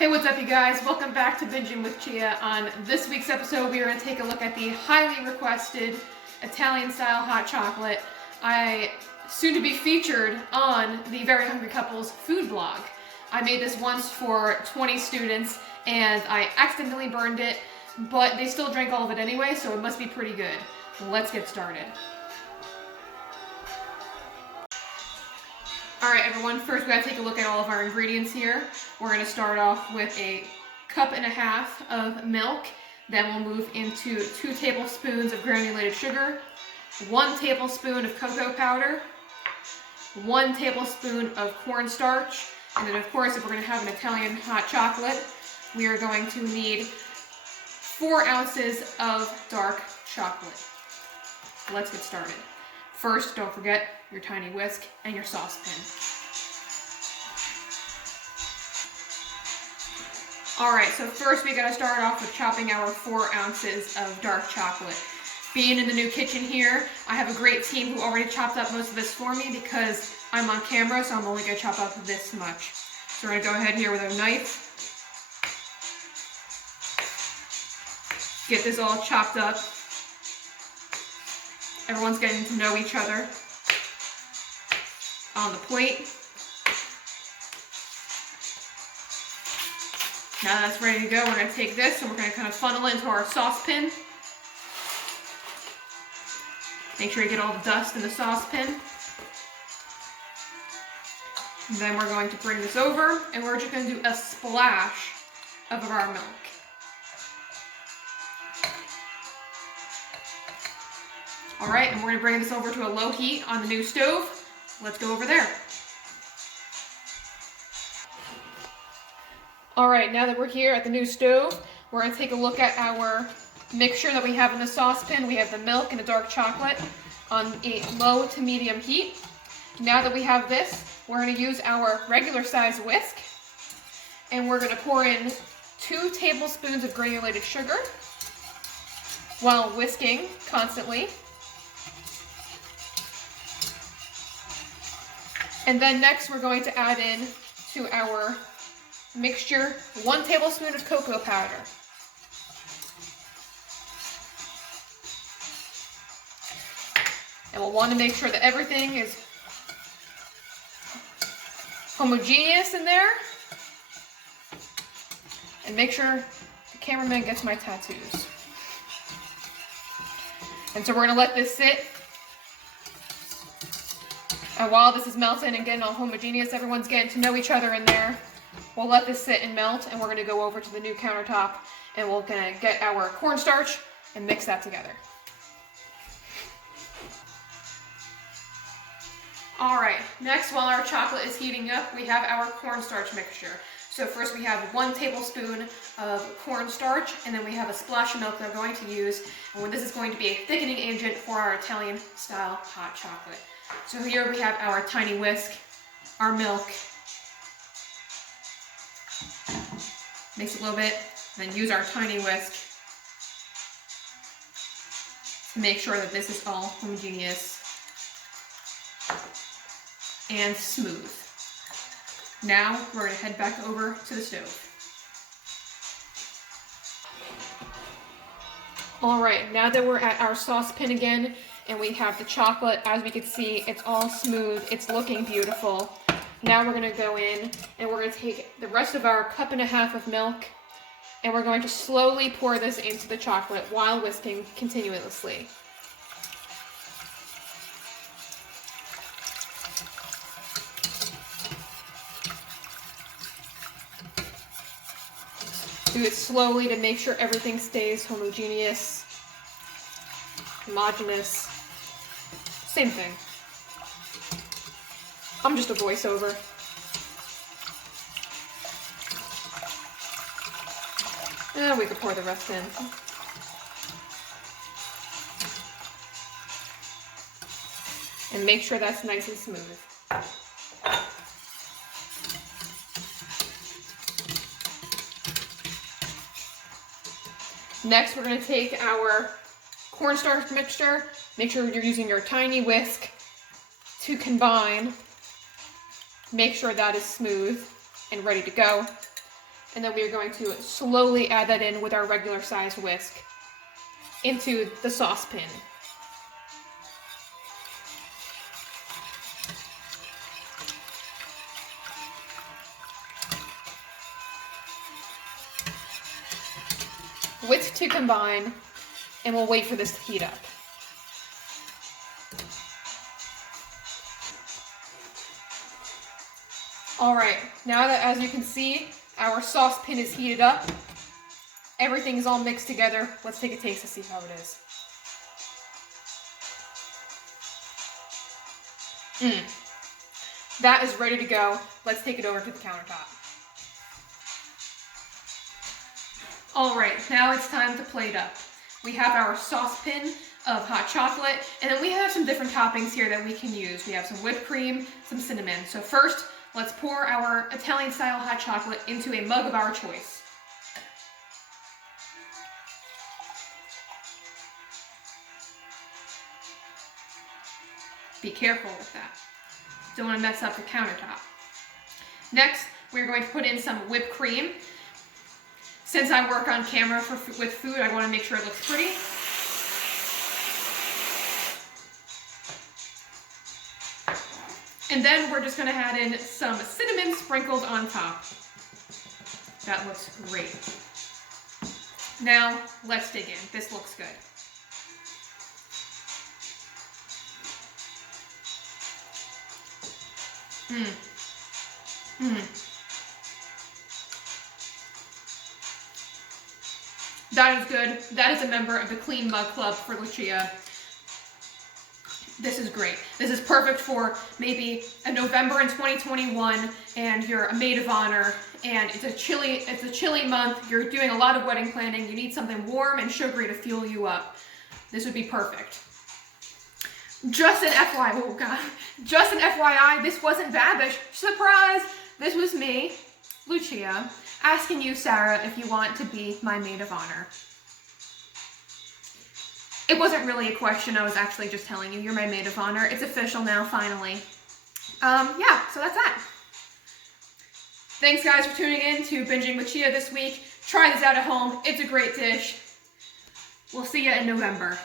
Hey, what's up you guys? Welcome back to Binging with Chia. On this week's episode, we are going to take a look at the highly requested Italian-style hot chocolate. Soon to be featured on the Very Hungry Couples food blog. I made this once for 20 students and I accidentally burned it, but they still drank all of it anyway, so it must be pretty good. Let's get started. Alright everyone, first we gotta take a look at all of our ingredients here. We're gonna start off with a 1.5 cups of milk, then we'll move into 2 tablespoons of granulated sugar, 1 tablespoon of cocoa powder, 1 tablespoon of cornstarch, and then of course if we're gonna have an Italian hot chocolate, we are going to need 4 ounces of dark chocolate. Let's get started. First, don't forget your tiny whisk and your saucepan. Alright, so first we gotta start off with chopping our 4 ounces of dark chocolate. Being in the new kitchen here, I have a great team who already chopped up most of this for me because I'm on camera, so I'm only gonna chop up this much. So we're gonna go ahead here with a knife. Get this all chopped up. Everyone's getting to know each other on the plate. Now that's ready to go, we're going to take this and we're going to kind of funnel it into our saucepan. Make sure you get all the dust in the saucepan. And then we're going to bring this over and we're just going to do a splash of our milk. Alright, and we're going to bring this over to a low heat on the new stove. Let's go over there. Alright, now that we're here at the new stove, we're going to take a look at our mixture that we have in the saucepan. We have the milk and the dark chocolate on a low to medium heat. Now that we have this, we're going to use our regular size whisk. And we're going to pour in 2 tablespoons of granulated sugar while whisking constantly. And then next we're going to add in to our mixture 1 tablespoon of cocoa powder. And we'll want to make sure that everything is homogeneous in there. And make sure the cameraman gets my tattoos. And so we're going to let this sit. And while this is melting and getting all homogeneous, everyone's getting to know each other in there, we'll let this sit and melt, and we're going to go over to the new countertop, and we're going to get our cornstarch and mix that together. Alright, next while our chocolate is heating up, we have our cornstarch mixture. So first we have 1 tablespoon of cornstarch, and then we have a splash of milk that we're going to use, and this is going to be a thickening agent for our Italian style hot chocolate. So here we have our tiny whisk, our milk. Mix it a little bit, then use our tiny whisk to make sure that this is all homogeneous and smooth. Now we're going to head back over to the stove. Alright, now that we're at our saucepan again, and we have the chocolate, as we can see, it's all smooth, it's looking beautiful. Now we're going to go in, and we're going to take the rest of our 1.5 cups of milk, and we're going to slowly pour this into the chocolate while whisking continuously. Do it slowly to make sure everything stays homogeneous. Homogeneous. Same thing. I'm just a voiceover. And we could pour the rest in. And make sure that's nice and smooth. Next, we're going to take our cornstarch mixture. Make sure you're using your tiny whisk to combine. Make sure that is smooth and ready to go. And then we are going to slowly add that in with our regular sized whisk into the saucepan. Whisk to combine, and we'll wait for this to heat up. All right, now that, as you can see, our saucepan is heated up, everything is all mixed together. Let's take a taste to see how it is. That is ready to go. Let's take it over to the countertop. All right, now it's time to plate up. We have our saucepan of hot chocolate, and then we have some different toppings here that we can use. We have some whipped cream, some cinnamon. So first, let's pour our Italian-style hot chocolate into a mug of our choice. Be careful with that. Don't want to mess up the countertop. Next, we're going to put in some whipped cream. Since I work on camera with food, I want to make sure it looks pretty. And then we're just going to add in some cinnamon sprinkled on top. That looks great. Now, let's dig in. This looks good. That is good. That is a member of the Clean Mug Club for Chia. This is great. This is perfect for maybe a November in 2021 and you're a maid of honor and it's a chilly month. You're doing a lot of wedding planning. You need something warm and sugary to fuel you up. This would be perfect. Just an FYI, oh God. Just an FYI, this wasn't Babish. Surprise! This was me, Lucia, asking you, Sarah, if you want to be my maid of honor. It wasn't really a question, I was actually just telling you, you're my maid of honor. It's official now, finally. Yeah, so that's that. Thanks guys for tuning in to Binging with Chia this week. Try this out at home, it's a great dish. We'll see you in November.